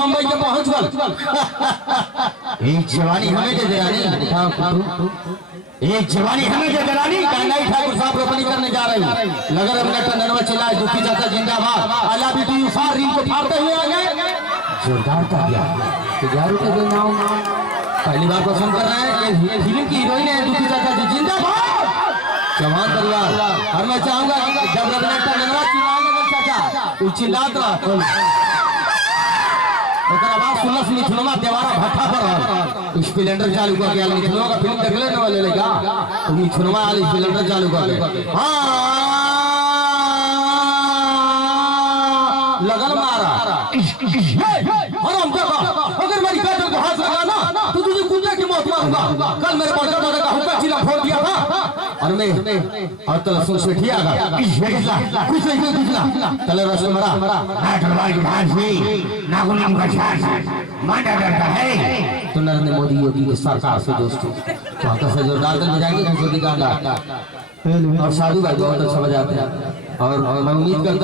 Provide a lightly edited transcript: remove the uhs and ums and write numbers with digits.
बम्बई के पहुंच गल। एक जवानी हमें दे देरानी, एक जवानी हमें दे देरानी। कानाई ठाकुर साहब रोपनी करने जा रहे हैं। नगर अपने टनवा चिल्लाए, दुखी चाचा जिंदाबाद, आला बीटी उफार रील को फाड़ते हुए आ गए। जोरदार था क्या? 1000 रुपए देना हो। पहली बार पसंद कर रहे हैं। ये फिल्म की हीरोइन है दुखी चाचा जी जिंदाबाद। जवान परिवार और मैं चाहूंगा जब रवि टनवा चिल्लाने लगे चाचा वो चिल्लात रहा। सुनस मिथुनमा देवारा भट्टा पर स्प्लेंडर चालू कर गया। मिथुनमा का फिल्म देख लेने वाले लेगा तो मिथुनमा वाली स्प्लेंडर चालू कर गया। लगन मारा अगर मेरी गर्दन को हाथ लगाना तो तुझे कुत्ते की मौत मारूंगा। कल मेरे बड़का दादा का हुक्का जिला फोड़ दिया था और मैं और तलसुन से ठिया गया कुछ नहीं दिखला तले रस मरा नाटरवाई भाई नागुनियम का शास मांडा डरता है। तो नरेंद्र मोदी योगी के सरकार से दोस्तों तो से जोरदार कर जाएंगे मोदी गांडा और साधु भाई बहुत अच्छा बजाते हैं और मैं उम्मीद करता